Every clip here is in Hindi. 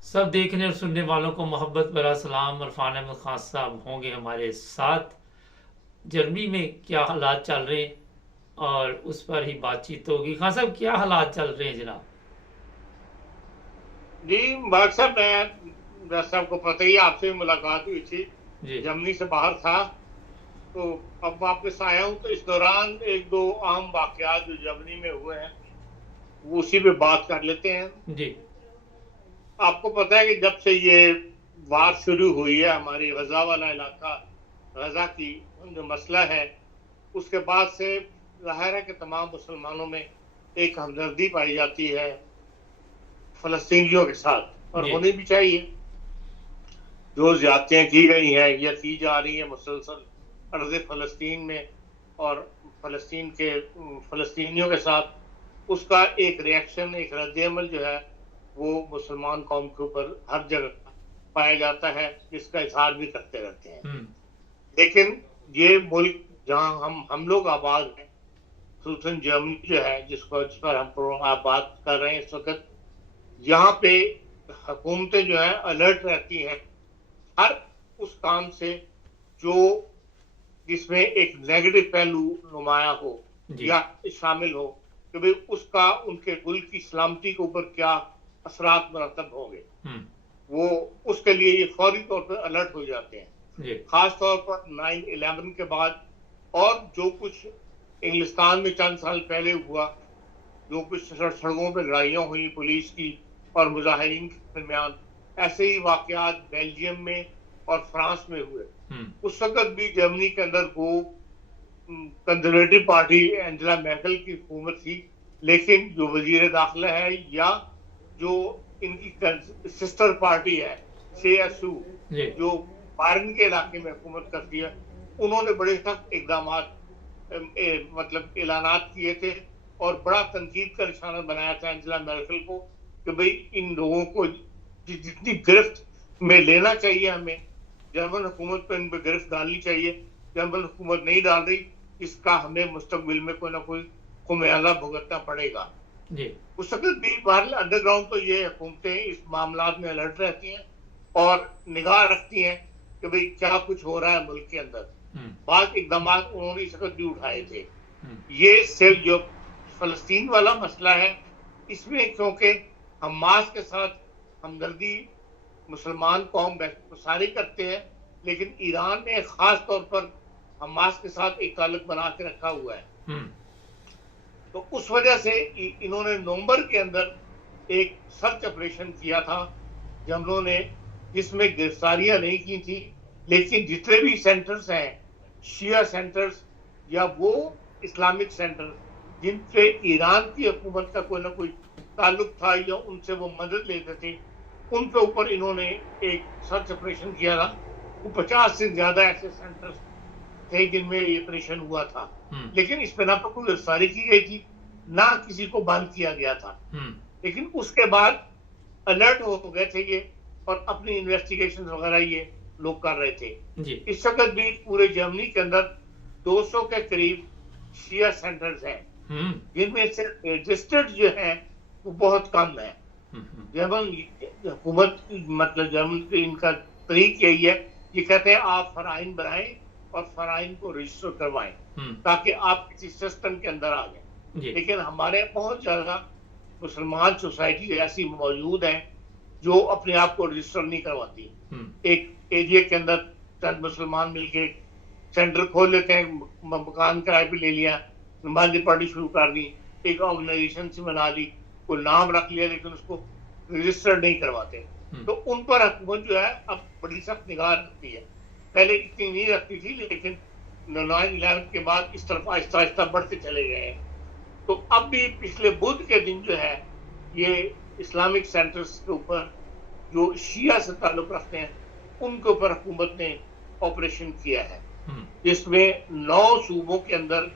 सब देखने और सुनने वालों को मोहब्बत भरा सलाम। इरफान अहमद खान साहब होंगे हमारे साथ। जर्मनी में क्या हालात चल रहे हैं और उस पर ही बातचीत होगी। खान साहब, क्या हालात चल रहे हैं जनाब? जी, बादशाह साहब, मैं वैसे आपको पता ही है, आपसे भी मुलाकात हुई थी। जी। जर्मनी से बाहर था, तो अब वापस आया हूँ। तो इस दौरान एक दो अहम वाकयात जो जर्मनी में हुए हैं, वो उसी पे बात कर लेते हैं। जी। आपको पता है कि जब से ये वार शुरू हुई है, हमारी गजा वाला इलाका, गजा की जो मसला है, उसके बाद से जाहिर है कि तमाम मुसलमानों में एक हमदर्दी पाई जाती है फलस्तीनियों के साथ, और जी। होनी भी चाहिए। जो ज्यादतियां की गई हैं या की जा रही हैं मुसलसल अर्ज फलस्तीन में, और फलस्तीन के फलस्तीनियों के साथ, उसका एक रिएक्शन, एक रद्द-ए-अमल जो है, वो मुसलमान कौम के ऊपर हर जगह पाया जाता है, जिसका इजहार भी करते रहते हैं। हम्म। लेकिन ये मुल्क जहाँ हम लोग आबाद हैं, खसूसन जर्मनी जो है, जिस पर आप बात कर रहे हैं इस वक्त, यहाँ पे हुकूमतें जो है अलर्ट रहती हैं हर उस काम से जो जिसमें एक नेगेटिव पहलू नुमाया हो जी। या शामिल हो, कि भाई उसका उनके मुल्क की सलामती के ऊपर क्या असरात मरतब होंगे। हम्म। वो उसके लिए ये फौरी तौर पर अलर्ट हो जाते हैं। जी। खास तौर पर 9/11 के बाद, और जो कुछ इंग्लिस्तान में चंद साल पहले हुआ, जो कुछ सड़कों पर लड़ाइयाँ हुई पुलिस की और मुजाहिरीन के दरमियान, ऐसे ही वाकयात बेल्जियम में और फ्रांस में हुए। हम्म। उस वक्त भी जर्मनी के अंदर वो कंजर्वेटिव पार्टी एंजेला मैर्केल की हुकूमत थी, लेकिन जो वजीर दाखिला है या जो इनकी सिस्टर पार्टी है, CSU, जी। जो बायरन के इलाके में हुकूमत करती है, उन्होंने बड़े सख्त इकदाम मतलब ऐलानात किए थे, और बड़ा तनकीद का निशाना बनाया था एंजेला मैर्केल को, कि भाई इन लोगों को जितनी गिरफ्त में लेना चाहिए हमें, जर्मन हुकूमत पर इन पर गिरफ्त डालनी चाहिए। जर्मन हुकूमत नहीं डाल रही, इसका हमें मुस्तकबिल में कोई ना कोई खुमियाजा भुगतना पड़ेगा। जी। उस वक्त भी बाहर अंडरग्राउंड तो ये हुकूमतें इस मामला में अलर्ट रहती हैं और निगाह रखती हैं कि भाई क्या कुछ हो रहा है मुल्क के अंदर। हम्म। बाद इकदाम उन्होंने इस वक्त भी उठाए थे। हम्म। ये सिर्फ जो फलस्तीन वाला मसला है, इसमें क्योंकि हमास के साथ हमदर्दी मुसलमान कौम सारे करते हैं, लेकिन ईरान ने खास तौर पर हमास के साथ एक ताल्लुक बना के रखा हुआ है। हम्म। तो उस वजह से इन्होंने नवंबर के अंदर एक सर्च ऑपरेशन किया था, जब ने जिसमें गिरफ्तारियां नहीं की थी, लेकिन जितने भी सेंटर्स हैं, शिया सेंटर्स या वो इस्लामिक सेंटर जिन पे ईरान की हुकूमत का कोई ना कोई ताल्लुक था या उनसे वो मदद लेते थे, उन पे ऊपर इन्होंने एक सर्च ऑपरेशन किया था। वो 50 से ज्यादा ऐसे सेंटर्स थे जिनमें ये ऑपरेशन हुआ था, हम्म। लेकिन इस पर ना तो कोई गिरफ्तारी की गई थी, ना किसी को बंद किया गया था। हम्म। लेकिन उसके बाद अलर्ट हो गए थे ये, और अपनी इन्वेस्टिगेशन वगैरह ये लोग कर रहे थे। जी। इस वक्त भी पूरे जर्मनी के अंदर 200 के करीब शिया सेंटर्स हैं, हम्म। जिनमें से रजिस्टर्ड जो है वो बहुत कम है। हम्म। जर्मन हुकूमत, मतलब जर्मन की इनका तरीक यही है, ये कहते हैं आप फराइन बनाएं और फराइन को रजिस्टर करवाएं, हम्म। ताकि आप किसी सिस्टम के अंदर आ जाए। जी। लेकिन हमारे बहुत ज्यादा मुसलमान सोसाइटी ऐसी मौजूद हैं जो अपने आप को रजिस्टर नहीं करवाती। हम्म। एक एरिया के अंदर चंद मुसलमान मिलके सेंटर खोल लेते हैं, मकान किराए पे ले लिया, नमाज़ी पढ़नी शुरू कर दी, एक ऑर्गेनाइजेशन से बना ली, कोई नाम रख लिया, लेकिन उसको रजिस्टर नहीं करवाते। हम्म। तो उन पर हुकूमत जो है अब बड़ी सख्त निगाह रखती है। पहले इतनी नहीं रखती थी, लेकिन 9/11 के बाद इस तरफ आहिस्ता आहिस्ता बढ़ते चले गए हैं। तो अब भी पिछले बुध के दिन जो है, ये इस्लामिक सेंटर्स के ऊपर जो शिया से ताल्लुक रखते हैं, उनके ऊपर हुकूमत ने ऑपरेशन किया है, हम्म। जिसमें 9 सूबों के अंदर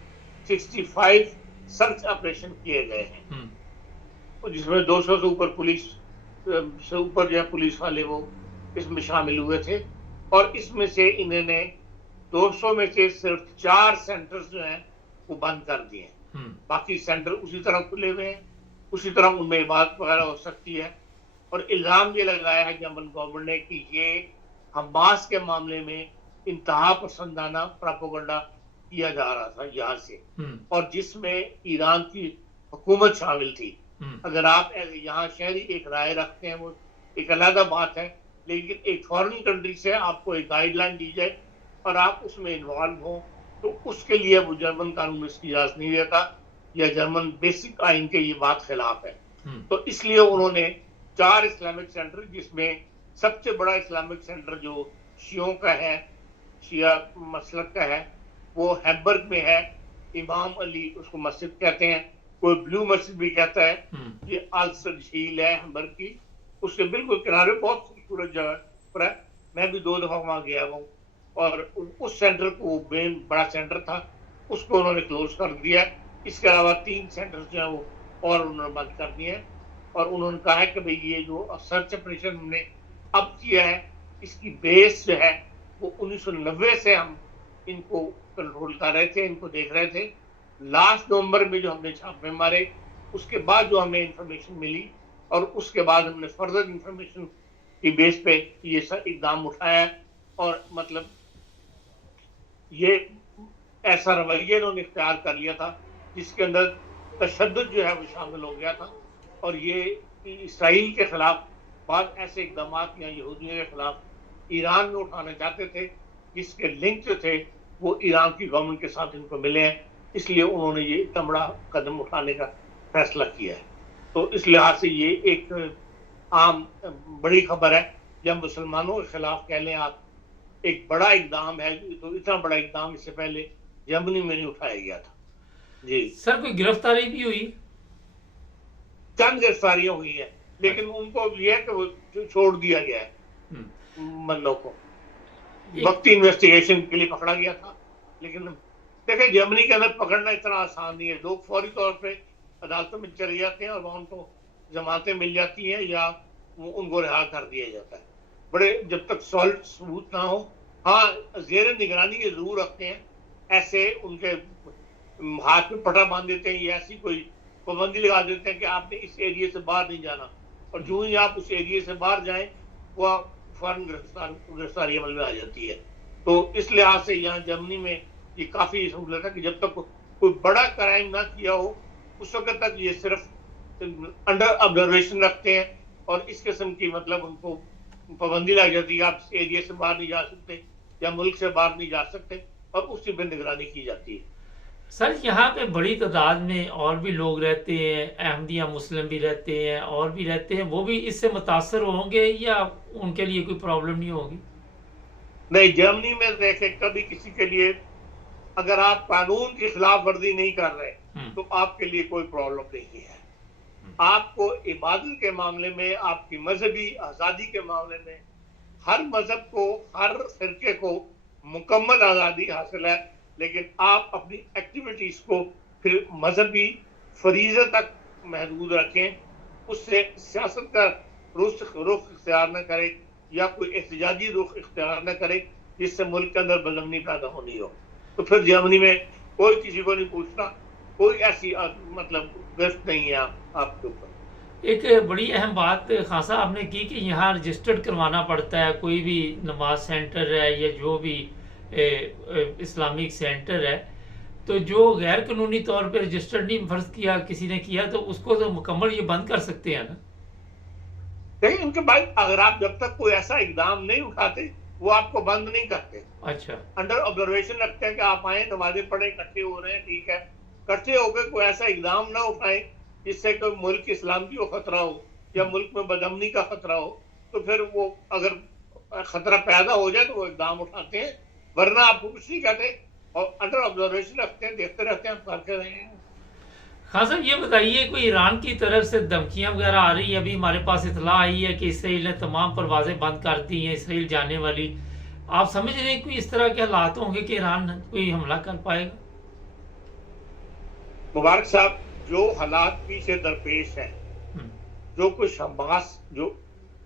65 सर्च ऑपरेशन किए गए हैं, हम्म। जिसमें 200 से ऊपर पुलिस से ऊपर जो है पुलिस वाले वो इसमें शामिल हुए थे। और इसमें से इन्होंने 200 में से सिर्फ 4 सेंटर्स जो हैं वो बंद कर दिए हैं। हम्म। बाकी सेंटर उसी तरह खुले हुए हैं, उसी तरह उनमें इबादत वगैरह हो सकती है। और इल्जाम ये लगाया है यमन गवर्नमेंट ने कि ये हमास के मामले में इंतहा पसंदाना प्रोपेगेंडा किया जा रहा था यहाँ से, और जिसमें ईरान की हुकूमत शामिल थी। अगर आप यहाँ शहरी एक राय रखते हैं वो एक अलग बात है, लेकिन एक फॉरेन कंट्री से आपको एक गाइडलाइन दी जाए और आप उसमें इन्वॉल्व हो, तो उसके लिए वो जर्मन कानून इसकी इजाजत नहीं देता, या जर्मन बेसिक आइन के ये बात खिलाफ है। तो इसलिए उन्होंने 4 इस्लामिक सेंटर, जिसमें सबसे बड़ा इस्लामिक सेंटर जो शियों का है, शिया मसलक का है, वो हैम्बर्ग में है। इमाम अली उसको मस्जिद कहते हैं, कोई ब्लू मस्जिद भी कहता है। ये आल्सर झील है हैम्बर्ग की, उसके बिल्कुल किनारे बहुत खूबसूरत जगह पर है। मैं भी 2 दफा वहां गया हूँ, और उस सेंटर को मेन बड़ा सेंटर था, उसको उन्होंने क्लोज कर दिया। इसके अलावा 3 सेंटर जो है वो और उन्होंने बंद कर दिए हैं, और उन्होंने कहा है कि भाई ये जो सर्च ऑपरेशन हमने अब किया है, इसकी बेस जो है वो 1990 से हम इनको कंट्रोल कर रहे थे, इनको देख रहे थे। लास्ट नवंबर में जो हमने छापे मारे, उसके बाद जो हमें इंफॉर्मेशन मिली, और उसके बाद हमने फर्दर इंफॉर्मेशन की बेस पे ये इकदाम उठाया। और मतलब ये ऐसा रवैया इन्होंने इख्तियार कर लिया था जिसके अंदर तशद्दुद जो है वो शामिल हो गया था, और ये इसराइल के खिलाफ बाद ऐसे इकदाम या यहूदियों के खिलाफ ईरान में उठाना चाहते थे, जिसके लिंक जो थे वो ईरान की गवर्नमेंट के साथ इनको मिले हैं। इसलिए उन्होंने ये इतना बड़ा कदम उठाने का फैसला किया है। तो इस लिहाज से ये एक आम बड़ी खबर है, जब मुसलमानों के खिलाफ कह लें आप एक बड़ा इकदाम है, तो इतना बड़ा इकदाम इससे पहले जर्मनी में नहीं उठाया गया था। जी सर, कोई गिरफ्तारी भी हुई? चंद गिरफ्तारियां हुई है, लेकिन उनको यह है कि वो छोड़ दिया गया है। बंदों को वक्ती इन्वेस्टिगेशन के लिए पकड़ा गया था, लेकिन देखिए जर्मनी के अंदर पकड़ना इतना आसान नहीं है। लोग फौरी तौर पे अदालतों में चले जाते हैं और वहां उनको जमानतें मिल जाती हैं या उनको रिहा कर दिया जाता है। बड़े जब तक सॉलिड सबूत ना हो, हाँ जेर निगरानी ये जरूर रखते हैं, ऐसे उनके हाथ में पटा बांध देते हैं या ऐसी कोई पाबंदी लगा देते हैं कि आपने इस एरिया से बाहर नहीं जाना, और जो ही आप उस एरिया से बाहर जाएं वह फौरन गिरफ्तारी अमल में आ जाती है। तो इस लिहाज से यहाँ जर्मनी में ये काफी सहूलत है कि जब तक कोई बड़ा क्राइम ना किया हो उस वक्त तक ये सिर्फ अंडर ऑब्जर्वेशन रखते हैं, और इस किस्म की मतलब उनको पाबंदी लग जाती है, आप इस एरिया से बाहर नहीं जा सकते या मुल्क से बाहर नहीं जा सकते, और उसकी भी निगरानी की जाती है। सर, यहाँ पे बड़ी तादाद में और भी लोग रहते हैं, अहमदिया मुस्लिम भी रहते हैं और भी रहते हैं, वो भी इससे मुतासर होंगे या उनके लिए कोई प्रॉब्लम नहीं होगी? नहीं, जर्मनी में देखे कभी किसी के लिए अगर आप कानून की खिलाफ वर्जी नहीं कर रहे तो आपके लिए कोई प्रॉब्लम नहीं है। आपको इबादत के मामले में, आपकी मजहबी आजादी के मामले में हर मजहब को, हर फिरके को मुकम्मल आजादी हासिल है, लेकिन आप अपनी एक्टिविटीज को फिर मजहबी फरीज़े तक महदूद रखें। उससे सियासत का रुख इख्तियार न करें या कोई एहतजाजी रुख इख्तियार न करें जिससे मुल्क के अंदर बदमनी पैदा होनी हो। तो फिर जर्मनी में कोई किसी को नहीं पूछता, कोई ऐसी मतलब गिरफ्त नहीं है आपके ऊपर। एक बड़ी अहम बात खान साहब आपने की कि यहाँ रजिस्टर्ड करवाना पड़ता है, कोई भी नमाज सेंटर है या जो भी इस्लामिक सेंटर है, तो जो गैर कानूनी तौर पे रजिस्टर्ड नहीं फर्ज किया किसी ने किया तो उसको तो मुकम्मल ये बंद कर सकते हैं ना? नहीं, उनके बाद अगर आप जब तक कोई ऐसा इकदाम नहीं उठाते वो आपको बंद नहीं करते। अच्छा, अंडर ऑब्जर्वेशन रखते हैं कि आप आए, नमाजें पढ़े, इकट्ठे हो रहे हैं, ठीक है। इकट्ठे होकर कोई ऐसा इकदाम ना उठाए जिससे कोई मुल्क इस्लाम की खतरा हो या मुल्क में बदअमनी का खतरा हो, तो फिर वो अगर खतरा पैदा हो जाए तो वो इकदाम उठाते हैं, वरना आपको कुछ नहीं कहते और अंडर ऑब्जर्वेशन रखते हैं, देखते रहते हैं, आप करते रहे हैं। खान साहब ये बताइए, कोई ईरान की तरफ से धमकियां वगैरह आ रही है? अभी हमारे पास इतला आई है कि इसराइल ने तमाम परवाजें बंद कर दी हैं इसराइल जाने वाली। आप समझ रहे हैं कोई इस तरह के हालात होंगे कि ईरान कोई हमला कर पाएगा? मुबारक साहब, जो हालात पीछे दरपेश है, जो कुछ हमास जो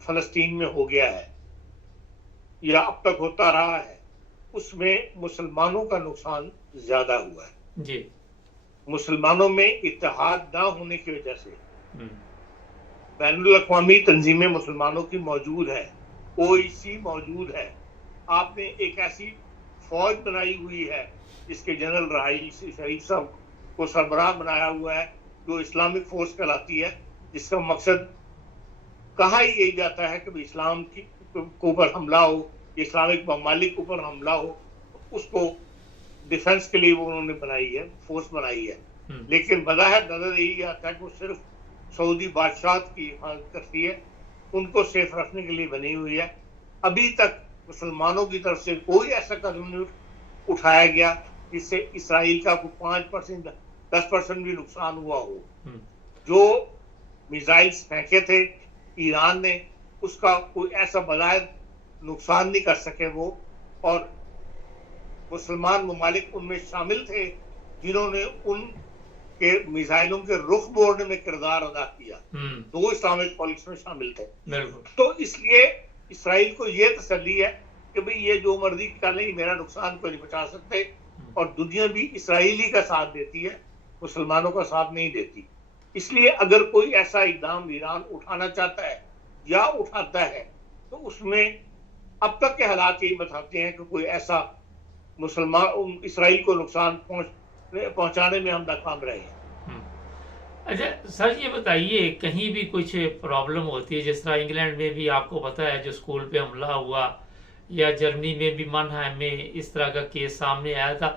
फलस्तीन में हो गया है या अब तक होता रहा है, उसमें मुसलमानों का नुकसान ज्यादा हुआ है जी। मुसलमानों में इत्तेहाद ना होने की वजह से बैनुल अक़वामी तंजीमें मुसलमानों की मौजूद है, ओईसी मौजूद है, आपने एक ऐसी फौज बनाई हुई है जिसके जनरल रईस शरीफ साहब को सरबराह बनाया हुआ है, जो इस्लामिक फोर्स कहलाती है, जिसका मकसद कहा ही यही जाता है कि इस्लाम के ऊपर हमला हो, इस्लामिक ममालिक के ऊपर हमला हो, उसको डिफेंस के लिए वो उन्होंने बनाई है, फोर्स बनाई है। लेकिन बज़ाहिर नजर यही आता है कि वो सिर्फ सऊदी बादशाह की हिफाजत करती है, उनको सेफ रखने के लिए बनी हुई है। अभी तक मुसलमानों की तरफ से कोई ऐसा कदम नहीं उठाया गया जिससे इसराइल का कोई 5% 10% भी नुकसान हुआ हो। जो मिसाइल्स फेंके थे ईरान ने, उसका कोई ऐसा बज़ाहिर नुकसान नहीं कर सके वो, और मुसलमान ममालिक उनमें शामिल थे जिन्होंने उनके मिसाइलों के रुख मोड़ने में किरदार अदा किया। 2 इस्लामिक पॉलिस में शामिल थे। तो इसलिए इसराइल को ये तसल्ली है कि भाई ये जो मर्जी कर लें, मेरा नुकसान कोई नहीं बचा सकते, और दुनिया भी इसराइली का साथ देती है, मुसलमानों का साथ नहीं देती। इसलिए अगर कोई ऐसा इकदाम ईरान उठाना चाहता है या उठाता है, तो उसमें अब तक के हालात यही बताते हैं कि कोई ऐसा मुसलमान इसराइल को नुकसान पहुंचाने में हम नाकाम रहे हैं। अच्छा सर, ये बताइए, कहीं भी कुछ प्रॉब्लम होती है, जिस तरह इंग्लैंड में भी आपको पता है जो स्कूल पे हमला हुआ, या जर्मनी में भी मनहाइम में इस तरह का केस सामने आया था,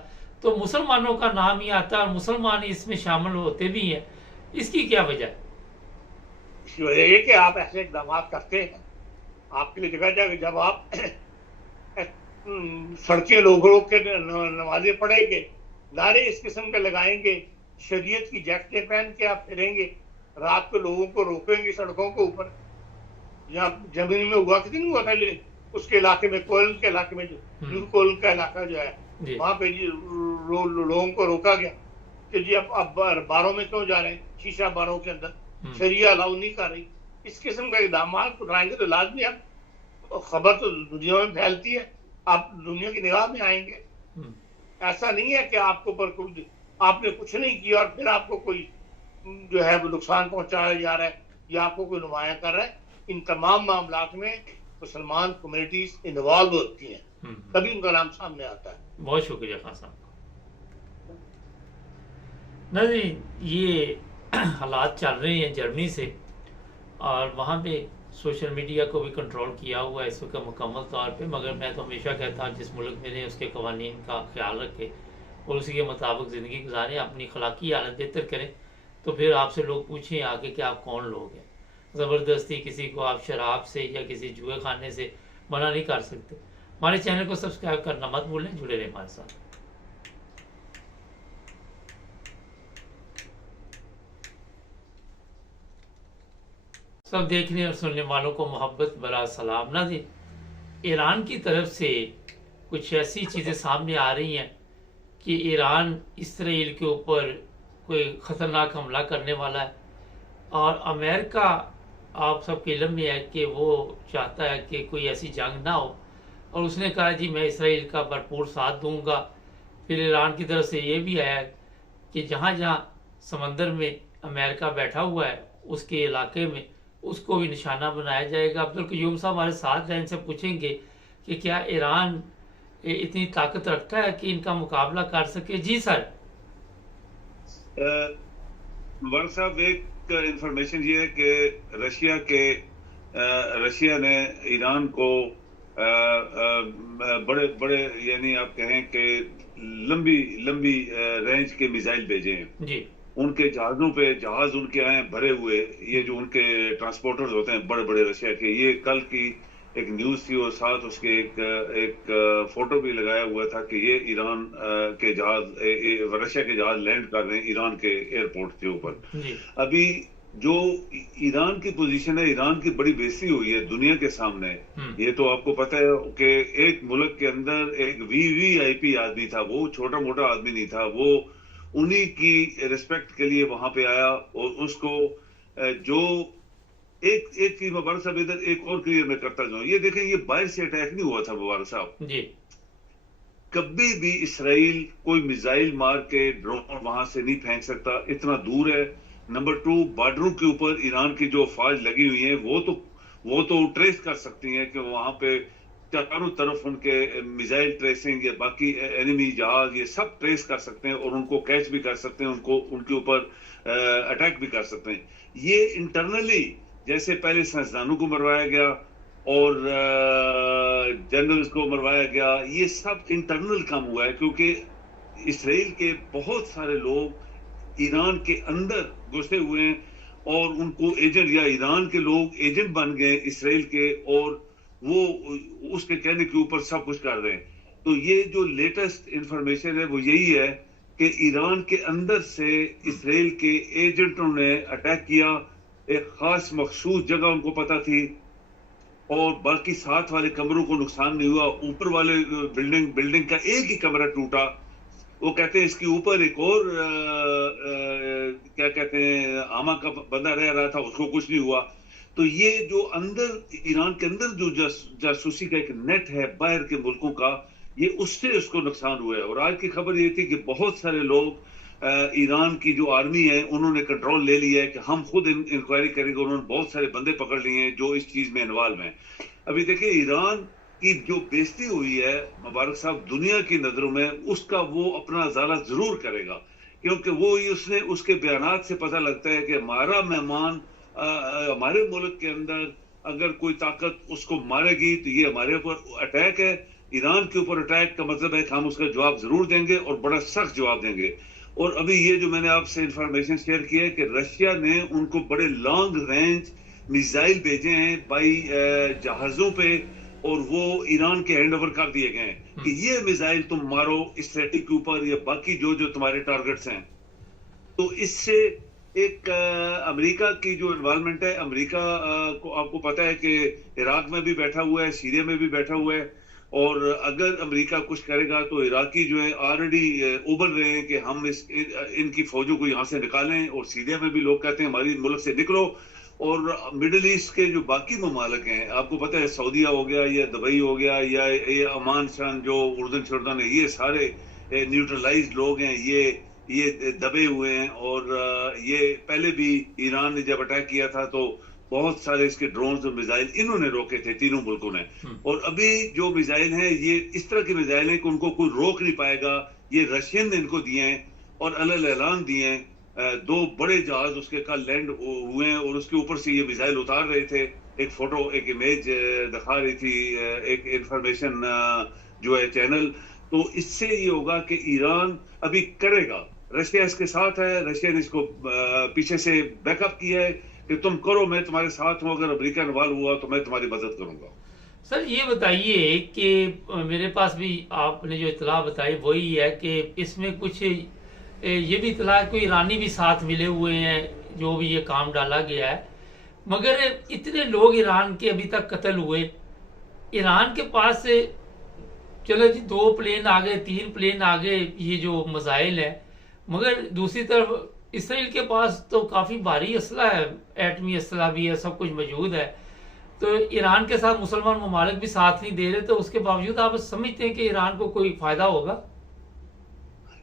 तो मुसलमानों का नाम ही आता है और मुसलमान इसमें शामिल होते भी हैं। इसकी क्या वजह है? इसकी वजह ये कि आप ऐसे इकदाम करते हैं, आपके लिए जगह जगह जब आप सड़कें लोगों के नमाजें पढ़ेंगे, नारे इस किस्म के लगाएंगे, शरीयत की जैकेटें पहन के आप फिरेंगे, रात को लोगों को रोकेंगे सड़कों के ऊपर। यहाँ जमीन में हुआ कितनी हुआ था उसके इलाके में, कोयल के इलाके में, जो कोयल का इलाका जो है, वहां पे लोगों को रोका गया कि जी अब बारों में क्यों जा रहे हैं, शीशा बारों के अंदर, शरिया अलाउ नहीं कर रही। इस किस्म का इकदाम उठाएंगे तो लाजमी आप, खबर तो दुनिया में फैलती है, आप दुनिया की निगाह में आएंगे। ऐसा नहीं है कि आपको पर कोई, आपने कुछ नहीं किया और फिर आपको कोई जो है वो नुकसान पहुंचाया जा रहा है या आपको कोई नुमाया कर रहा है। इन तमाम मामलात में मुसलमान कम्युनिटीज इन्वॉल्व होती हैं, तभी उनका नाम सामने आता है। बहुत शुक्रिया खान साहब। नहीं, ये हालात चल रहे हैं जर्मनी से, और वहाँ पे सोशल मीडिया को भी कंट्रोल किया हुआ है इस वक्त मुकम्मल तौर पे। मगर मैं तो हमेशा कहता हूँ जिस मुल्क में रहे उसके कवानीन का ख्याल रखें और उसी के मुताबिक ज़िंदगी गुजारें, अपनी अखलाकी हालत बेहतर करें, तो फिर आपसे लोग पूछें आगे कि आप कौन लोग हैं। ज़बरदस्ती किसी को आप शराब से या किसी जुए खाने से मना नहीं कर सकते। हमारे चैनल को सब्सक्राइब करना मत भूलें, जुड़े रहें हमारे साथ। सब देखने और सुनने वालों को मोहब्बत भरा सलाम। ना जी, ईरान की तरफ से कुछ ऐसी चीज़ें सामने आ रही हैं कि ईरान इसराइल के ऊपर कोई ख़तरनाक हमला करने वाला है, और अमेरिका आप सबके इल्म में है कि वो चाहता है कि कोई ऐसी जंग ना हो, और उसने कहा जी मैं इसराइल का भरपूर साथ दूंगा। फिर ईरान की तरफ से ये भी आया कि जहाँ जहाँ समंदर में अमेरिका बैठा हुआ है उसके इलाके में उसको भी निशाना बनाया जाएगा। अब्दुल क़य्यूम साहब हमारे साथ हैं, इनसे पूछेंगे कि क्या ईरान इतनी ताकत रखता है कि इनका मुकाबला कर सके। जी सर। मुबारक साहब, एक इंफॉर्मेशन ये है कि रशिया ने ईरान को बड़े बड़े यानी आप कहें कि लंबी रेंज के मिसाइल भेजे हैं जी। उनके जहाज उनके आए भरे हुए, ये जो उनके ट्रांसपोर्टर्स होते हैं बड़े बड़े रशिया के, ये कल की एक न्यूज थी और साथ उसके एक फोटो भी लगाया हुआ था कि ये ईरान के जहाज, रशिया के जहाज लैंड कर रहे हैं ईरान के एयरपोर्ट के ऊपर। अभी जो ईरान की पोजीशन है, ईरान की बड़ी बेइज्जती हुई है दुनिया के सामने। ये तो आपको पता है कि एक मुल्क के अंदर एक वीवीआईपी आदमी था, वो छोटा मोटा आदमी नहीं था, वो उन्हीं की रिस्पेक्ट के लिए वहां पे आया, और उसको जो एक चीज मुबारक साहब इधर एक और क्लियर मैं करता जाऊं, ये देखें, ये बाहर से अटैक नहीं हुआ था मुबारक साहब जी। कभी भी इसराइल कोई मिसाइल मार के ड्रोन वहां से नहीं फेंक सकता, इतना दूर है। नंबर 2, बॉर्डरों के ऊपर ईरान की जो फौज लगी हुई है वो तो ट्रेस कर सकती हैं कि वहां पे चारों तरफ उनके मिसाइल ट्रेसिंग या बाकी एनिमी जहाज ये सब ट्रेस कर सकते हैं और उनको कैच भी कर सकते हैं, उनको उनके ऊपर अटैक भी कर सकते हैं। ये इंटरनली जैसे पहले साइंसदानों को मरवाया गया और जनरल्स को मरवाया गया, ये सब इंटरनल काम हुआ है क्योंकि इसराइल के बहुत सारे लोग ईरान के अंदर घुसे हुए हैं और उनको एजेंट या ईरान के लोग एजेंट बन गए इसराइल के और वो उसके कहने के ऊपर सब कुछ कर रहे हैं। तो ये जो लेटेस्ट इंफॉर्मेशन है वो यही है कि ईरान के अंदर से इसराइल के एजेंटों ने अटैक किया, एक खास मखसूस जगह उनको पता थी और बाकी साथ वाले कमरों को नुकसान नहीं हुआ। ऊपर वाले बिल्डिंग का एक ही कमरा टूटा। वो कहते हैं इसके ऊपर एक और क्या कहते हैं आमा का बंदा रह रहा था, उसको कुछ नहीं हुआ। तो ये जो अंदर ईरान के अंदर जो जासूसी का एक नेट है बाहर के मुल्कों का, ये उससे उसको नुकसान हुआ है। और आज की खबर ये थी कि बहुत सारे लोग ईरान की जो आर्मी है उन्होंने कंट्रोल ले लिया है कि हम खुद इंक्वायरी करेंगे। उन्होंने बहुत सारे बंदे पकड़ लिए हैं जो इस चीज में इन्वॉल्व हैं। अभी देखिए ईरान की जो बेइज्जती हुई है मुबारक साहब दुनिया की नजरों में, उसका वो अपना इजाला जरूर करेगा क्योंकि वो उसने उसके बयानात से पता लगता है कि हमारा मेहमान हमारे मुल्क के अंदर अगर कोई ताकत उसको मारेगी तो ये हमारे ऊपर अटैक है। ईरान के ऊपर अटैक का मतलब है कि हम उसका जवाब जरूर देंगे और बड़ा सख्त जवाब देंगे। और अभी ये जो मैंने आपसे इंफॉर्मेशन शेयर की है कि रशिया ने उनको बड़े लॉन्ग रेंज मिसाइल भेजे हैं बाई जहाजों पे और वो ईरान के हैंड ओवर कर दिए गए हैं कि ये मिसाइल तुम मारो इसराइल के ऊपर या बाकी जो तुम्हारे टारगेट्स हैं। तो इससे एक अमेरिका की जो इन्वॉल्वमेंट है, अमेरिका को आपको पता है कि इराक में भी बैठा हुआ है, सीरिया में भी बैठा हुआ है और अगर अमेरिका कुछ करेगा तो इराकी जो है ऑलरेडी उबल रहे हैं कि हम इनकी फौजों को यहाँ से निकालें। और सीरिया में भी लोग कहते हैं हमारी मुल्क से निकलो। और मिडिल ईस्ट के जो बाकी ममालिक हैं, आपको पता है सऊदीया हो गया या दुबई हो गया या ये अमान शन जो उर्दन शुर्दन है, ये सारे न्यूट्रलाइज्ड लोग हैं, ये दबे हुए हैं। और ये पहले भी ईरान ने जब अटैक किया था तो बहुत सारे इसके ड्रोन्स और मिसाइल इन्होंने रोके थे तीनों मुल्कों ने। और अभी जो मिसाइल हैं ये इस तरह के मिसाइल हैं कि उनको कोई रोक नहीं पाएगा। ये रशियन ने इनको दिए हैं और अलग ऐलान दिए हैं। 2 बड़े जहाज उसके कल लैंड हुए हैं और उसके ऊपर से ये मिसाइल उतार रहे थे। एक फोटो एक इमेज दिखा रही थी एक इंफॉर्मेशन जो है चैनल। तो इससे ये होगा कि ईरान अभी करेगा, रशिया इसके साथ है, रशिया ने इसको पीछे से बैकअप किया है कि तुम करो, मैं तुम्हारे साथ हूं, अगर अमेरिका इन्वॉल्व हुआ तो मैं तुम्हारी मदद करूंगा। सर ये बताइए कि मेरे पास भी आपने जो इतला बताई वही है कि इसमें कुछ ये भी इतला है कोई ईरानी भी साथ मिले हुए हैं जो भी ये काम डाला गया है। मगर इतने लोग ईरान के अभी तक कत्ल हुए, ईरान के पास से चलो जी 2 प्लेन आ गए, 3 प्लेन आ गए, ये जो मिसाइल है, मगर दूसरी तरफ इसराइल के पास तो काफी भारी असला है, एटमी असला भी है, सब कुछ मौजूद है। तो ईरान के साथ मुसलमान ममालिक भी साथ नहीं दे रहे, तो उसके बावजूद आप समझते हैं कि ईरान को कोई फायदा होगा?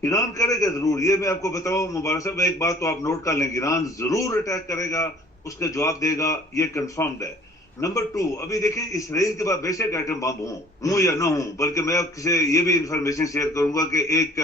ईरान करेगा जरूर, ये मैं आपको बताऊं मुबारक साहब, एक बात तो आप नोट कर लेंगे, ईरान जरूर अटैक करेगा, उसका जवाब देगा, ये कंफर्म्ड है। नंबर 2, अभी देखें इसराइल के पास बेशक एटम बम हूं या ना हूं, बल्कि मैं आपसे ये भी इंफॉर्मेशन शेयर करूंगा कि एक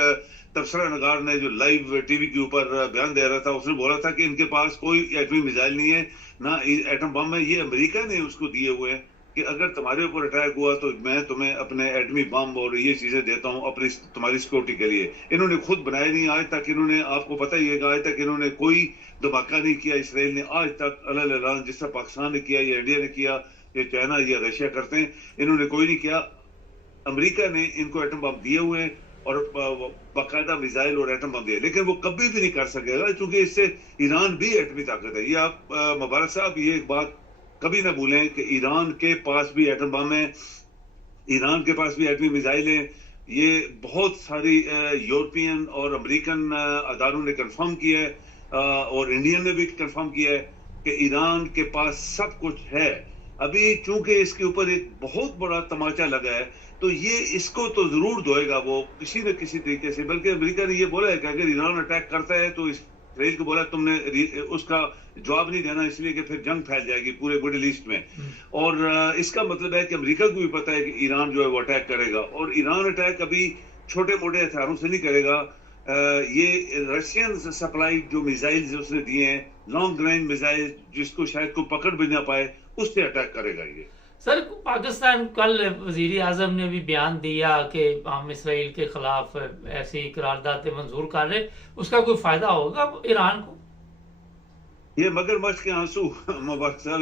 तबसरा नगार ने जो लाइव टीवी के ऊपर बयान दे रहा था, उसने बोला था कि इनके पास कोई एटमी मिसाइल नहीं है ना एटम बम है, ये अमेरिका ने उसको दिए हुए हैं कि अगर तुम्हारे ऊपर अटैक हुआ तो मैं तुम्हें अपने एटमी बम और ये चीजें देता हूं अपनी तुम्हारी सिक्योरिटी के लिए। इन्होंने खुद बनाए नहीं आज तक, इन्होंने आपको पता ही है आज तक इन्होंने कोई धमाका नहीं किया इसराइल ने आज तक, अलग जिस तरह पाकिस्तान ने किया या इंडिया ने किया या चाइना या रशिया करते हैं, इन्होंने कोई नहीं किया। अमेरिका ने इनको एटम बम दिए हुए हैं और बाकायदा मिसाइल और एटम बम दिए, लेकिन वो कभी भी नहीं कर सकेगा क्योंकि इससे ईरान भी एटमी ताकत है। ये आप मुबारक साहब ये एक बात कभी ना भूलें कि ईरान के पास भी एटम बम है, ईरान के पास भी एटमी मिसाइल है। ये बहुत सारी यूरोपियन और अमेरिकन अदारों ने कंफर्म किया है और इंडियन ने भी कंफर्म किया है कि ईरान के पास सब कुछ है। अभी चूंकि इसके ऊपर एक बहुत बड़ा तमाचा लगा है तो ये इसको तो जरूर धोएगा वो किसी न किसी तरीके से, बल्कि अमेरिका ने ये बोला है कि अगर ईरान अटैक करता है तो इसराइल को बोला तुमने उसका जवाब नहीं देना, इसलिए कि फिर जंग फैल जाएगी पूरे मिडिल ईस्ट में। और इसका मतलब है कि अमेरिका को भी पता है कि ईरान जो है वो अटैक करेगा, और ईरान अटैक अभी छोटे मोटे हथियारों से नहीं करेगा, ये रशियन सप्लाई जो मिसाइल्स उसने दिए हैं, लॉन्ग रेंज मिसाइल जिसको शायद कोई पकड़ भी ना पाए, उससे अटैक करेगा ये। सर, पाकिस्तान कल वजीर आजम ने भी बयान दिया कि हम इसराइल के खिलाफ ऐसी करारदाद मंजूर कर रहे, उसका कोई फायदा होगा ईरान को? ये मगरमच्छ के आंसू मुबारक साहब,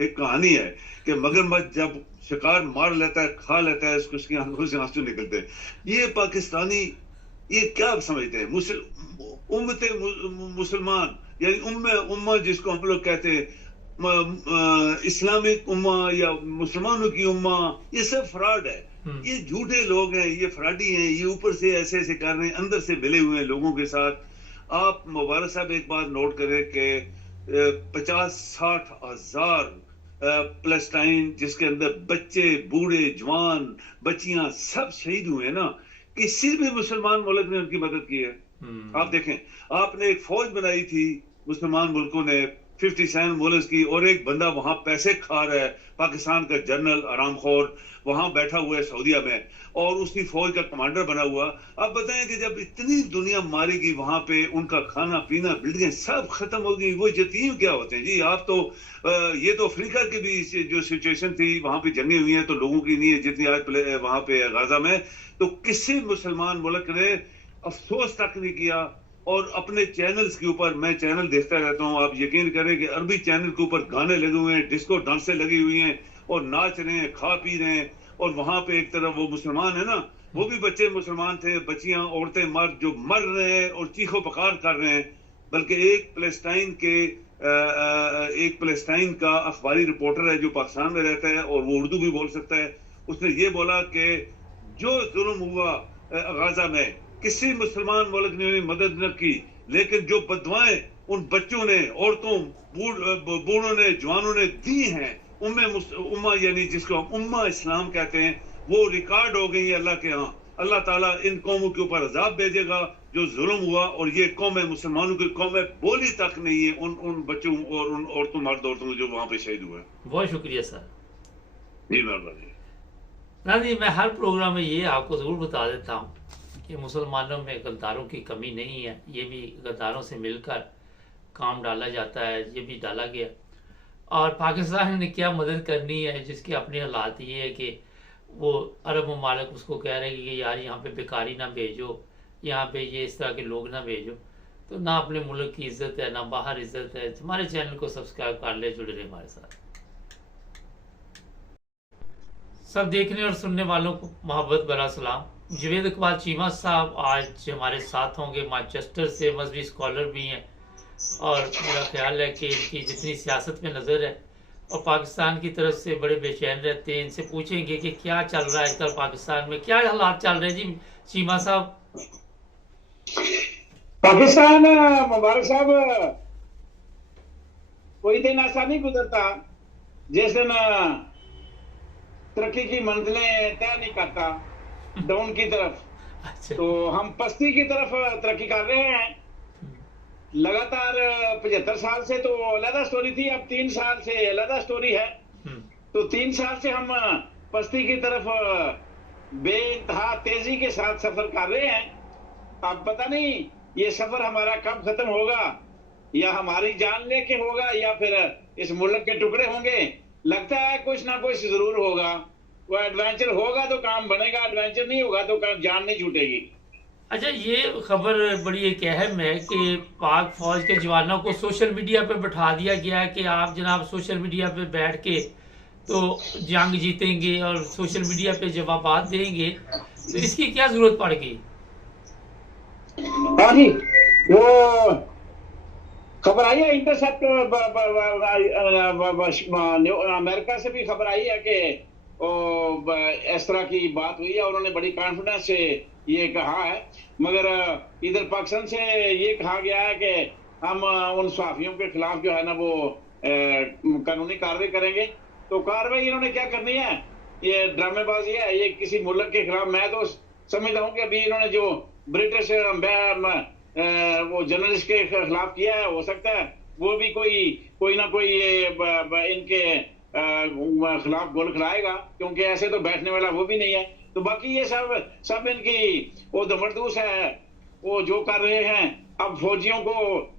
एक कहानी है कि मगरमच्छ जब शिकार मार लेता है, खा लेता है, उसकी आंखों से आंसू निकलते हैं। ये पाकिस्तानी ये क्या समझते हैं? उम्मते मुसलमान यानी उम्मा जिसको हम लोग कहते हैं, इस्लामिक उम्मा या मुसलमानों की उम्मा, ये सब फ्रॉड है। ये झूठे लोग हैं, ये फ्रॉडी हैं, ये ऊपर से ऐसे ऐसे कर रहे हैं, अंदर से मिले हुए हैं लोगों के साथ। आप मुबारक साहब एक बात नोट करें कि 50-60 हजार पैलेस्टाइन जिसके अंदर बच्चे, बूढ़े, जवान, बच्चियां सब शहीद हुए हैं ना, किसी भी मुसलमान मुल्क ने उनकी मदद की है? आप देखें, आपने एक फौज बनाई थी मुसलमान मुल्कों ने 57 मुल्क की, और एक बंदा वहां पैसे खा रहा है, पाकिस्तान का जनरल आरामखोर वहां बैठा हुआ है सऊदीया में, और उसकी फौज का कमांडर बना हुआ। अब बताएं कि जब इतनी दुनिया मारेगी वहां पे, उनका खाना पीना, बिल्डिंगें सब खत्म हो गई, वो यतीम क्या होते हैं जी? आप तो ये तो अफ्रीका की भी जो सिचुएशन थी, वहां पे जंगे हुई हैं तो लोगों की नहीं है जितनी आज वहां पे गाजा में। तो किसी मुसलमान मुल्क ने अफसोस तक नहीं किया। और अपने चैनल्स के ऊपर, मैं चैनल देखता रहता हूं, आप यकीन करें कि अरबी चैनल के ऊपर गाने लगे हुए हैं, डिस्को डांसें लगी हुई हैं, और नाच रहे हैं, खा पी रहे हैं। और वहां पे एक तरफ वो मुसलमान है ना, वो भी बच्चे मुसलमान थे, बच्चियां, औरतें, मर्द जो मर रहे हैं और चीखो पकार कर रहे हैं। बल्कि एक पैलेस्टाइन का अखबारी रिपोर्टर है जो पाकिस्तान में रहता है और वो उर्दू भी बोल सकता है, उसने ये बोला कि जो जुल्म हुआ गाजा में, किसी मुसलमान मुल्क ने मदद न की, लेकिन जो बदवाएं उन बच्चों ने, औरतों, बूढ़ों ने, जवानों ने दी हैं, उम्मा यानी जिसको हम उम्मा इस्लाम कहते हैं, वो रिकॉर्ड हो गई है अल्लाह के यहाँ। अल्लाह ताला इन कौमों के ऊपर अजाब भेजेगा जो जुल्म हुआ, और ये कौम है, मुसलमानों की कौम है, बोली तक नहीं है उन बच्चों और उन औरतों, मर्द औरतों जो वहां पे शहीद हुए। बहुत शुक्रिया सर। जी मेहरबानी। जी, मैं हर प्रोग्राम में ये आपको जरूर बता देता हूँ कि मुसलमानों में गद्दारों की कमी नहीं है, ये भी गद्दारों से मिलकर काम डाला जाता है, ये भी डाला गया। और पाकिस्तान ने क्या मदद करनी है, जिसके अपने हालात ये है कि वो अरब ममालिक उसको कह रहे हैं कि यार यहाँ पे बेकारी ना भेजो, यहाँ पे ये इस तरह के लोग ना भेजो। तो ना अपने मुल्क की इज्जत है, ना बाहर इज्जत है। हमारे चैनल को सब्सक्राइब कर ले, जुड़े रहे हमारे साथ। सब देखने और सुनने वालों को मोहब्बत भरा सलाम। जवेद इकबाल चीमा साहब आज हमारे साथ होंगे, मैनचेस्टर से मजहबी स्कॉलर भी हैं, और मेरा ख्याल है कि इनकी जितनी सियासत में नज़र है और पाकिस्तान की तरफ से बड़े बेचैन रहते हैं। इनसे पूछेंगे कि क्या चल रहा है आजकल पाकिस्तान में, क्या हालात चल रहे हैं जी चीमा साहब? पाकिस्तान मुबारक साहब, कोई दिन ऐसा नहीं गुजरता जिस दिन तरक्की की मंजिलें तय नहीं करता डाउन की तरफ। अच्छा। तो हम पस्ती की तरफ तरक्की कर रहे हैं लगातार। 75 साल से तो अलग स्टोरी थी, अब 3 साल से अलग स्टोरी है। तो 3 साल से हम पस्ती की तरफ बेइंतहा तेजी के साथ सफर कर रहे हैं। अब पता नहीं ये सफर हमारा कब खत्म होगा, या हमारी जान लेके होगा, या फिर इस मुल्क के टुकड़े होंगे। लगता है कुछ ना कुछ जरूर होगा। वो एडवेंचर होगा तो काम बनेगा, एडवेंचर नहीं होगा तो काम जान नहीं छूटेगी। अच्छा, ये खबर बड़ी एक अहम है कि पाक फौज के जवानों को सोशल मीडिया पे बैठा दिया गया है कि आप जनाब सोशल मीडिया पे बैठ के तो जंग जीतेंगे और सोशल मीडिया पे जवाबात देंगे। तो इसकी क्या जरूरत पड़ गई? हाँ जी, वो खबर आई है इंटरसेप्ट, अमेरिका से भी खबर आई है कि इस तरह की बात हुई है। उन्होंने बड़ी कॉन्फिडेंस से ये कहा है, मगर इधर पाकिस्तान से ये कहा गया है कि हम उन सहाफियों के खिलाफ जो है ना वो कानूनी कार्रवाई करेंगे। तो कार्रवाई इन्होंने क्या करनी है, ये ड्रामेबाजी है, ये किसी मुल्क के खिलाफ। मैं तो समझता हूँ कि अभी इन्होंने जो ब्रिटिश वो जर्नलिस्ट के खिलाफ किया है, हो सकता है वो भी कोई ना कोई इनके खिलाफ गोल खिलाएगा, क्योंकि ऐसे तो बैठने वाला वो भी नहीं है। तो बाकी ये सब इनकी वो दमड़दूस है, वो जो कर रहे हैं। अब फौजियों को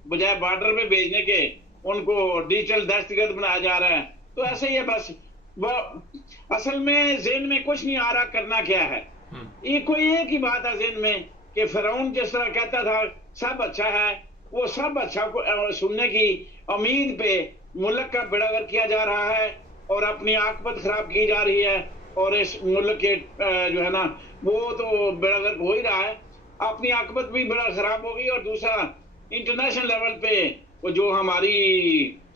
बजाय बॉर्डर पे भेजने के उनको डिजिटल दहशतगर्द बनाया जा रहा है। तो ऐसे ही है बस। असल में ज़हन में कुछ नहीं आ रहा करना क्या है। ये कोई एक ही बात है ज़हन में कि फिरौन जिस तरह कहता था सब अच्छा है, वो सब अच्छा को सुनने की उम्मीद पे मुल्क का बेड़ागर्क किया जा रहा है और अपनी आकबत खराब की जा रही है। और इस मुल्क के जो है ना वो तो बेड़ागर्क हो ही रहा है, अपनी आकबत भी बड़ा खराब होगी। और दूसरा इंटरनेशनल लेवल पे वो जो हमारी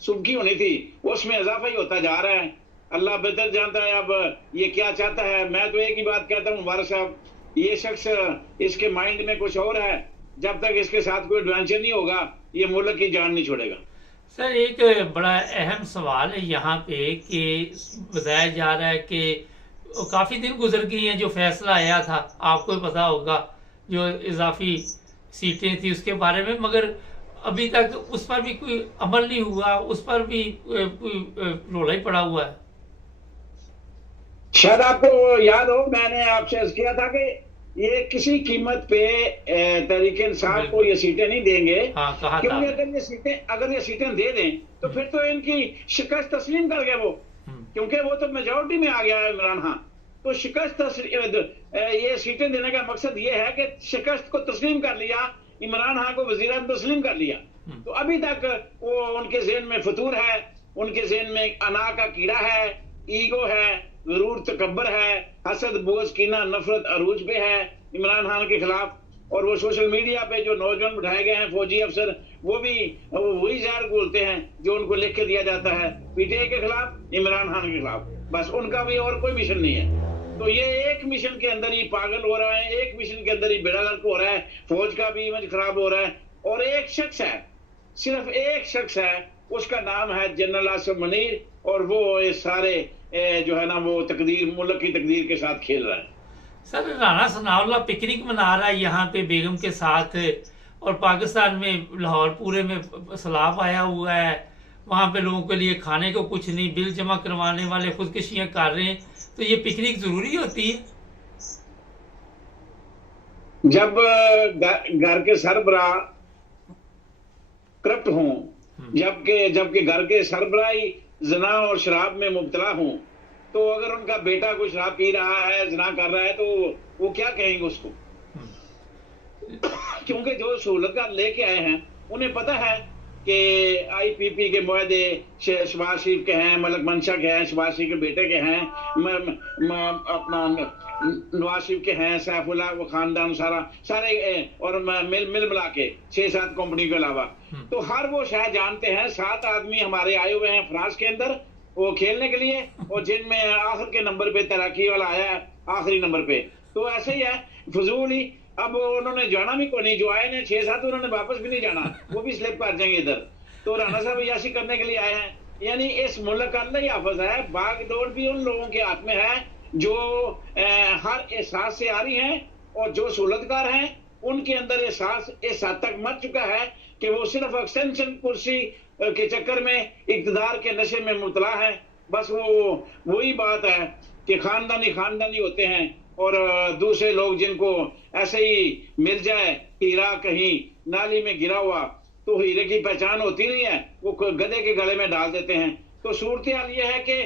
सुबकी होनी थी उसमें इजाफा ही होता जा रहा है। अल्लाह बेहतर जानता है अब ये क्या चाहता है। मैं तो एक ही बात कहता हूँ वारिस साहब, ये शख्स इसके माइंड में कुछ और है, जब तक इसके साथ कोई एडवेंचर नहीं होगा ये मुल्क की जान नहीं छोड़ेगा। सर एक बड़ा अहम सवाल है यहाँ पे कि बताया जा रहा है कि काफी दिन गुजर गई हैं, जो फैसला आया था आपको भी पता होगा, जो इजाफी सीटें थी उसके बारे में, मगर अभी तक उस पर भी कोई अमल नहीं हुआ, उस पर भी कोई रोला ही पड़ा हुआ है। शायद आपको याद हो मैंने आपसे अर्ज किया था कि ये किसी कीमत पे तहरीक इंसाफ को ये सीटें नहीं देंगे। हाँ, कहा क्योंकि था। अगर ये सीटें दे दें तो फिर तो इनकी शिकस्त तस्लीम कर गए वो, क्योंकि वो तो मेजोरिटी में आ गया है इमरान खान। तो ये सीटें देने का मकसद ये है कि शिकस्त को तस्लीम कर लिया, इमरान खान को वज़ीर तस्लीम कर लिया। तो अभी तक वो उनके ज़हन में फतूर है, उनके ज़हन में अना का कीड़ा है, ईगो है, गुरूर तकब्बर है, हसद बोझ कीना नफरत अरूज पे है इमरान खान के खिलाफ। और वो सोशल मीडिया पे जो नौजवान बिठाए गए हैं फौजी अफसर, वो भी वही जहर बोलते हैं जो उनको लिख के दिया जाता है पीटीआई के खिलाफ, इमरान खान के खिलाफ। बस उनका भी और कोई मिशन नहीं है। तो ये एक मिशन के अंदर ही पागल हो रहा है, एक मिशन के अंदर ही बेड़ागर्क हो रहा है, फौज का भी इमेज खराब हो रहा है। और एक शख्स है, सिर्फ एक शख्स है, उसका नाम है जनरल आसिफ मनीर, और वो ये सारे जो है ना वो तकदीर, मुल्क की तकदीर के साथ खेल रहा है। सर राना सनाउल्लाह पिकनिक मना रहा है यहाँ पे बेगम के साथ, और पाकिस्तान में लाहौर पूरे में सैलाब आया हुआ है, वहाँ पे लोगों के लिए खाने को कुछ नहीं, बिल जमा करवाने वाले खुदकुशियां कर रहे हैं। तो ये पिकनिक जरूरी होती है? जब घर के सरबराह करप्ट हों, जबकि घर के सरबराही जना और शराब में मुब्तला हों, तो अगर उनका बेटा कोई शराब पी रहा है, जना कर रहा है, तो वो क्या कहेंगे उसको? क्योंकि जो सहूलत का लेके आए हैं उन्हें पता है कि आईपीपी के मुआहदे शहबाज शरीफ के हैं, मलक मंशा के हैं, शहबाज शरीफ के बेटे के हैं, अपना नवाज शरीफ के हैं, सैफुल्लाह वो खानदान सारे और मिल मिला के 6-7 कंपनी के अलावा। तो हर वो शायद जानते हैं 7 आदमी हमारे आए हुए हैं फ्रांस के अंदर वो खेलने के लिए, और जिनमें आखिर के नंबर पे तैराकी वाला आया है आखिरी नंबर पे। तो ऐसे ही है, फजूल ही। अब उन्होंने जाना भी को नहीं, जो आए ने 6-7 उन्होंने वापस भी नहीं जाना, वो भी स्लिप कर जाएंगे इधर। तो राणा साहब याशी करने के लिए आए हैं। यानी इस मुल्क का अल्लाह ही हाफिज है, बागडोर भी उन लोगों के हाथ में है जो हर एहसास से आ रही हैं, और जो सहूलतकार हैं उनके अंदर एहसास इस हद तक मर चुका है कि वो सिर्फ एक्सटेंशन कुर्सी के चक्कर में इक़्तिदार के नशे में मुबतला है। बस वो वही बात है कि खानदानी होते हैं, और दूसरे लोग जिनको ऐसे ही मिल जाए हीरा कहीं नाली में गिरा हुआ, तो हीरे की पहचान होती नहीं है, वो गधे के गले में डाल देते हैं। तो सूरत हाल ये है कि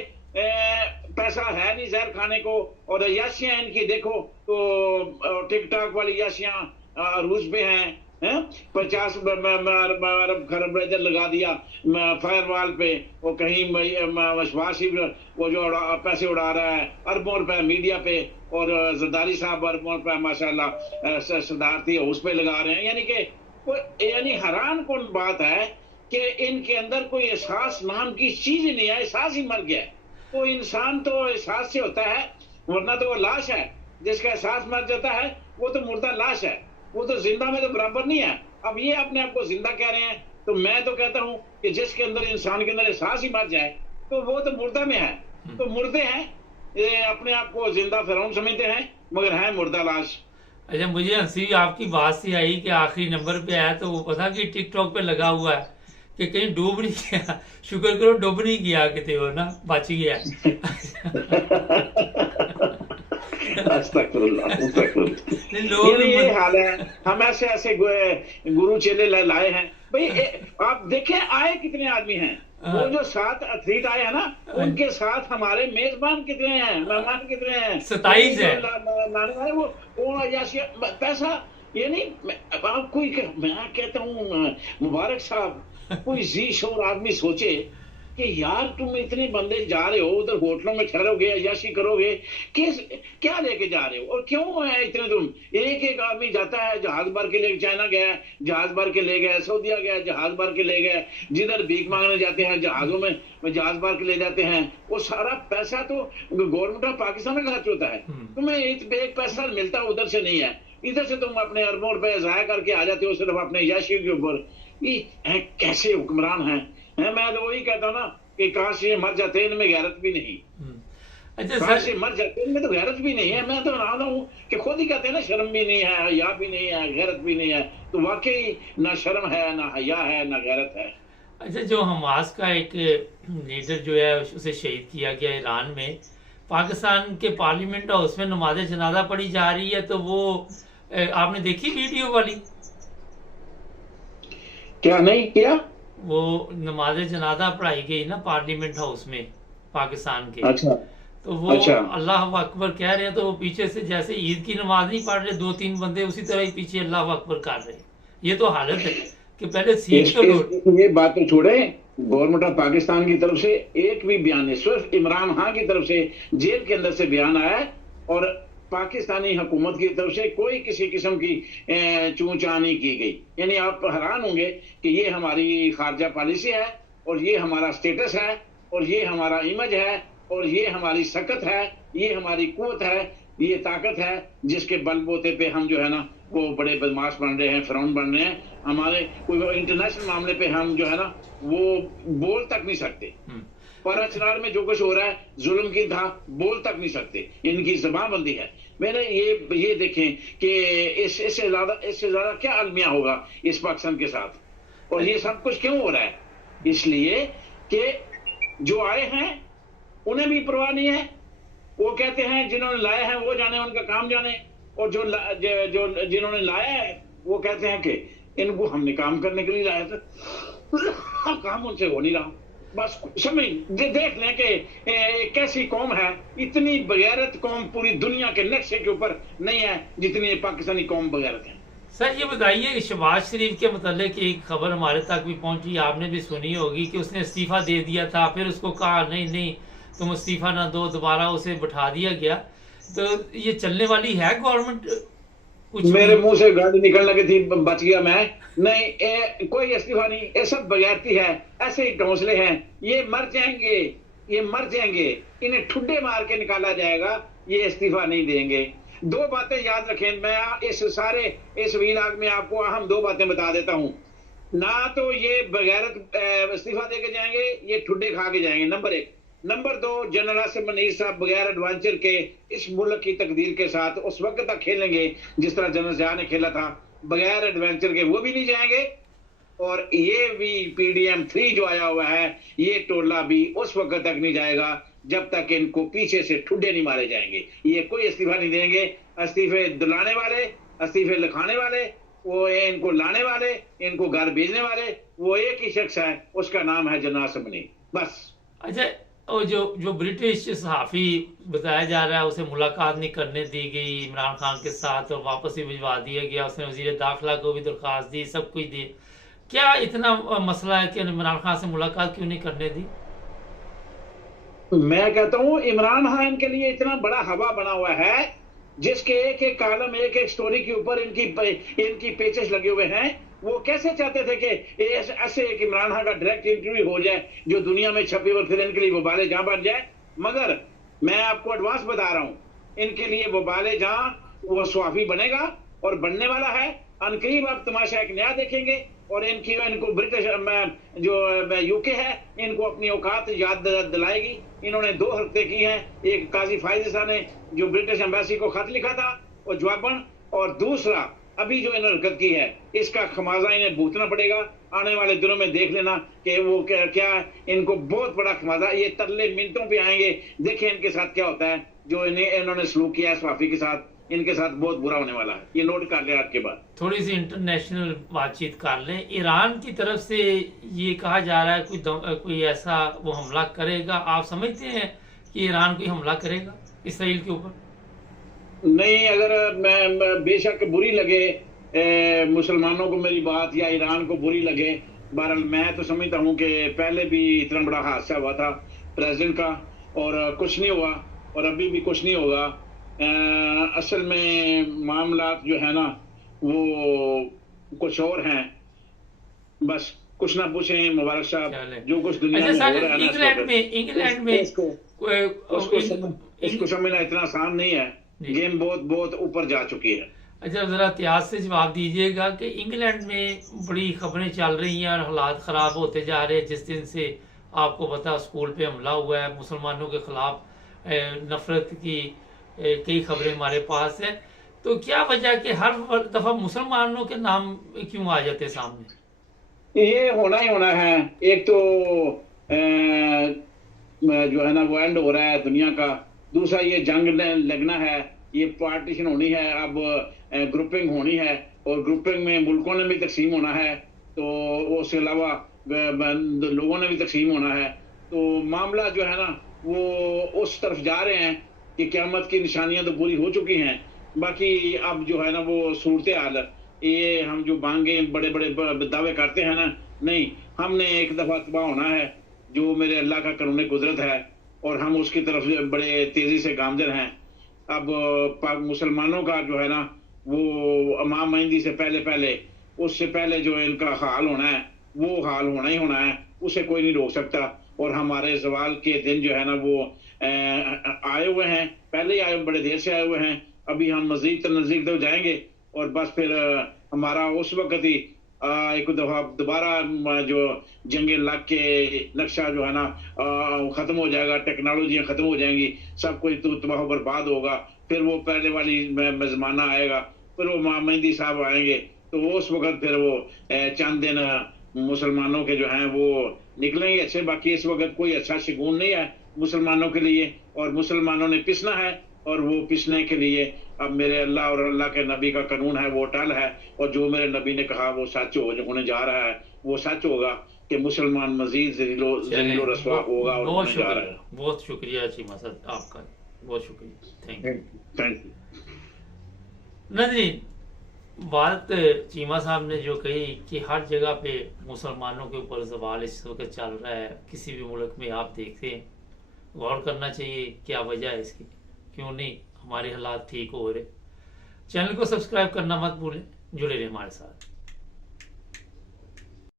पैसा है नहीं जहर खाने को, और अय्याशियां इनकी देखो तो टिकटॉक वाली अय्याशियां रूस पे हैं, 50 अरब खरब इधर लगा दिया फायरवॉल पे, वो कहीं वो जो पैसे उड़ा रहा है अरबों रुपए मीडिया पे, और जरदारी साहब अरबों रुपए माशाल्लाह सदारती उस पे लगा रहे हैं। यानी हैरान कौन बात है कि इनके अंदर कोई एहसास नाम की चीज ही नहीं है, एहसास ही मर गया है। तो इंसान तो एहसास से होता है, वरना तो वो लाश है। जिसका एहसास मर जाता है वो तो मुर्दा लाश है, वो तो जिंदा में तो बराबर नहीं है। अब ये अपने आप को जिंदा कह रहे हैं, तो मैं तो कहता हूं कि जिसके अंदर इंसान के अंदर एहसास ही मर जाए तो वो तो मुर्दा में है। तो मुर्दे हैं, ये अपने आप को जिंदा फिरौन समझते हैं, मगर है मुर्दा लाश। अच्छा, मुझे हंसी आपकी बात से आई कि आखिरी नंबर पे आया तो वो पता कि टिकटॉक पे लगा हुआ है कि कहीं डूब नहीं गया। शुक्र करो डूब नहीं गया कितने हो ना, बच गया। अस्तगफुरुल्लाह, अस्तगफुरुल्लाह। नहीं, लोग ये हाल है। हम ऐसे ऐसे गुरु चेले लाए हैं भाई। आप देखें आए कितने आदमी हैं। वो जो 7 एथलीट आए हैं ना, उनके साथ हमारे मेजबान कितने हैं, मेहमान कितने हैं? 27 है। लाने वाले वो पैसा ये नहीं। आप कोई मैं कहता हूँ मुबारक साहब, कोई जी शोर आदमी सोचे कि यार तुम इतने बंदे जा रहे हो, उधर होटलों में ठहरोगे, अय्याशी करोगे, क्या लेके जा रहे हो और क्यों है इतने तुम? एक एक आदमी जाता है, जहाज भर के ले चाइना गया, जहाज भर के ले गया, सऊदीया गया, जहाज भर के ले गए, जिधर भीख मांगने जाते हैं जहाजों में जहाज भर के ले जाते हैं। वो सारा पैसा तो गवर्नमेंट ऑफ पाकिस्तान का खर्च होता है। तुम्हें एक पैसा मिलता उधर से नहीं है, इधर से तुम अपने अरबों रुपए जाया करके आ जाते हो सिर्फ अपने अय्याशी के ऊपर। ये कैसे हुक्मरान हैं? मैं तो वही कहता हूँ ना कि काश ये मर जाते, इनमें गैरत भी नहीं। अच्छा काश ये मर जाते, इनमें तो गैरत भी नहीं है। मैं तो रहा हूँ कि खुद ही कहते हैं ना, शर्म भी नहीं है, हया भी नहीं है, गैरत भी नहीं है। तो वाकई ना शर्म है, ना हया है, ना गैरत है। अच्छा, जो हमास का एक लीडर जो है उसे शहीद किया गया ईरान में, पाकिस्तान के पार्लियामेंट हाउस में नमाज जनाजा पढ़ी जा रही है, तो वो आपने देखी वीडियो वाली? क्या नहीं किया? वो नमाज जनाजा पढ़ाई गई ना पार्लियामेंट हाउस में पाकिस्तान के। अच्छा। तो वो अल्लाह अकबर कह रहे हैं, तो वो पीछे से जैसे ईद की नमाज नहीं पढ़ रहे 2-3 बंदे, उसी तरह ही पीछे अल्लाह अकबर कर रहे हैं। ये तो हालत है कि पहले सीट तो ये बात तो छोड़े, गवर्नमेंट ऑफ पाकिस्तान की तरफ से एक भी बयान नहीं, सिर्फ इमरान खान की तरफ से जेल के अंदर से बयान आया है और पाकिस्तानी हुकूमत की तरफ से कोई किसी किस्म की चूचा नहीं की गई। यानी आप हैरान होंगे कि ये हमारी खारजा पॉलिसी है और ये हमारा स्टेटस है और ये हमारा इमेज है और ये हमारी सकत है, ये हमारी कुव्वत है, ये ताकत है, जिसके बलबूते पे हम जो है ना वो बड़े बदमाश बन रहे हैं, फिरौन बन रहे हैं। हमारे कोई इंटरनेशनल मामले पे हम जो है ना वो बोल तक नहीं सकते। पर में जो कुछ हो रहा है जुल्म की था, बोल तक नहीं सकते, इनकी जबानबंदी है। मैंने ये देखें कि इससे ज्यादा क्या अलमिया होगा इस पाकिस्तान के साथ। और ये सब कुछ क्यों हो रहा है? इसलिए कि जो आए हैं उन्हें भी परवाह नहीं है। वो कहते हैं जिन्होंने लाया है वो जाने, उनका काम जाने। और जो जिन्होंने लाया है वो कहते हैं कि इनको हमने काम करने के लिए लाया था, काम उनसे हो नहीं रहा। बस समझ देख लें कि कैसी कौम है। इतनी बगैरत कौम पूरी दुनिया के नक्शे के ऊपर नहीं है जितनी पाकिस्तानी कौम बगैरत है। सर ये बताइए, शहबाज शरीफ के मतलब एक खबर हमारे तक भी पहुंची, आपने भी सुनी होगी कि उसने इस्तीफा दे दिया था, फिर उसको कहा नहीं तुम इस्तीफा ना दो, दोबारा उसे बैठा दिया गया। तो ये चलने वाली है गवर्नमेंट? कुछ मेरे मुंह से गाड़ी निकल लगी थी, बच गया मैं। नहीं, कोई इस्तीफा नहीं, ये सब बगैरती है, ऐसे ही टोंसले हैं। ये मर जाएंगे, इन्हें ठुड्डे मार के निकाला जाएगा, ये इस्तीफा नहीं देंगे। 2 बातें याद रखें, मैं इस वीलाग में आपको अहम 2 बातें बता देता हूं। ना तो ये बगैरत इस्तीफा देके जाएंगे, ये ठुड्डे खा के जाएंगे, number 1। Number 2, general Asif Munir साहब बगैर एडवेंचर के इस मुल्क की तकदीर के साथ उस वक्त तक खेलेंगे जिस तरह जनरल जहाँ ने खेला था। बगैर एडवेंचर के वो भी नहीं जाएंगे। और ये भी PDM 3 जो आया हुआ है, ये टोला भी उस वक्त तक नहीं जाएगा जब तक इनको पीछे से ठुड्डे नहीं मारे जाएंगे। ये कोई इस्तीफा नहीं देंगे। इस्तीफे दिलाने वाले, इस्तीफे लिखाने वाले, वो इनको लाने वाले, इनको घर भेजने वाले, वो एक ही शख्स है, उसका नाम है जनरल आसिफ मनीर, बस। अच्छा, और जो ब्रिटिश सहाफ़ी बताया जा रहा है उसे मुलाकात नहीं करने दी गई इमरान खान के साथ और वापस ही भिजवा दिया गया, उसने वज़ीर दाखिला को भी दरख्वास्त दी, सब कुछ दी। क्या इतना मसला है कि इमरान खान से मुलाकात क्यों नहीं करने दी? मैं कहता हूं इमरान खान के लिए इतना बड़ा हवा बना हुआ है जिसके एक एक कॉलम, एक एक स्टोरी के ऊपर इनकी पेचेस लगे हुए हैं। वो कैसे चाहते थे कि ऐसे एक इमरान खान का डायरेक्ट इंटरव्यू हो जाए जो दुनिया में छपी और फिर इनके लिए वो बाले जहां बन जाए। मगर मैं आपको एडवांस बता रहा हूं, इनके लिए वो बाले जहां वो स्वाफी बनेगा और बनने वाला है। अनकरीब आप तमाशा एक नया देखेंगे और इनको ब्रिटिश जो UK है इनको अपनी औकात याद दिलाएगी। इन्होंने 2 हरकतें की हैं। एक काजी फायज ने जो ब्रिटिश एम्बेसी को खत लिखा था और जवाबन, और दूसरा अभी जो इन्होंने हरकत की है इसका खमाजा इन्हें भुगतना पड़ेगा। आने वाले दिनों में देख लेना कि वो क्या इनको बहुत बड़ा खमाजा, ये तरले मिनटों पे आएंगे। देखें इनके साथ क्या होता है, जो इन्होंने सलूक किया है सवाफी के साथ, इनके साथ बहुत बुरा होने वाला है। ये नोट कर लें आज के बाद। थोड़ी सी इंटरनेशनल बातचीत कर लें। ईरान की तरफ से ये कहा जा रहा है कोई ऐसा वो हमला करेगा, आप समझते हैं कि ईरान कोई हमला करेगा इसराइल के ऊपर? नहीं, अगर मैं बेशक बुरी लगे मुसलमानों को मेरी बात, या ईरान को बुरी लगे, बहरहाल मैं तो समझता हूँ कि पहले भी इतना बड़ा हादसा हुआ था प्रेसिडेंट का और कुछ नहीं हुआ और अभी भी कुछ नहीं होगा। असल में मामला जो है ना वो कुछ और हैं। बस कुछ ना पूछें मुबारक साहब, जो कुछ दुनिया में हो रहा है ना इसको समझना इतना आसान नहीं है। गेम बहुत बहुत ऊपर जा चुकी है। अच्छा, जरा इतिहास से जवाब दीजिएगा कि इंग्लैंड में बड़ी खबरें चल रही हैं और हालात खराब होते जा रहे हैं। जिस दिन से आपको पता स्कूल पे हमला हुआ है, मुसलमानों के खिलाफ नफरत की कई खबरें हमारे पास है, तो क्या वजह कि हर दफा मुसलमानों के नाम क्यों आ जाते सामने? ये होना ही होना है। एक तो जो है ना वो एंड हो रहा है दुनिया का, दूसरा ये जंग लगना है, ये पार्टीशन होनी है, अब ग्रुपिंग होनी है और ग्रुपिंग में मुल्कों ने भी तकसीम होना है, तो उसके अलावा लोगों ने भी तकसीम होना है। तो मामला जो है ना वो उस तरफ जा रहे हैं कि क़यामत की निशानियां तो पूरी हो चुकी हैं। बाकी अब जो है ना वो सूरत हाल, ये हम जो बांगे बड़े बड़े दावे करते हैं ना, नहीं, हमने एक दफा तबाह होना है, जो मेरे अल्लाह का कानून कुदरत है और हम उसकी तरफ बड़े तेजी से गामजन हैं। अब मुसलमानों का जो है ना वो इमाम मेहंदी से पहले उससे पहले जो इनका हाल होना है वो हाल होना ही होना है, उसे कोई नहीं रोक सकता। और हमारे सवाल के दिन जो है ना वो आए हुए हैं, पहले ही आए, बड़े देर से आए हुए हैं। अभी हम मजीद नजदीक तो जाएंगे और बस फिर हमारा उस वक्त ही एक दफा दोबारा जो जंग लग के नक्शा जो है ना खत्म हो जाएगा, टेक्नोलॉजियां खत्म हो जाएंगी, सब कुछ तो तबाह बर्बाद होगा। फिर वो पहले वाली जमाना आएगा, फिर वो मेहंदी साहब आएंगे, तो उस वक्त फिर वो चंद दिन मुसलमानों के जो हैं वो निकलेंगे अच्छे। बाकी इस वक्त कोई अच्छा शगुन नहीं है मुसलमानों के लिए, और मुसलमानों ने पिसना है और वो पिसने के लिए अब मेरे अल्लाह और अल्लाह के नबी का कानून है वो टल है, और जो मेरे नबी ने कहा वो सच होने जा रहा है, वो सच होगा कि मुसलमान मजीद ज़लीलो रस्वा होगा। बहुत शुक्रिया चीमा साहब आपका, बहुत शुक्रिया, थैंक यू। नाज़रीन, बात चीमा साहब ने जो कही कि हर जगह पे मुसलमानों के ऊपर सवाल इस वक्त चल रहा है, किसी भी मुल्क में आप देखते हैं, गौर करना चाहिए क्या वजह है इसकी, क्यों नहीं हमारे हालात ठीक हो रहे। चैनल को सब्सक्राइब करना मत भूलें, जुड़े रहे हमारे साथ।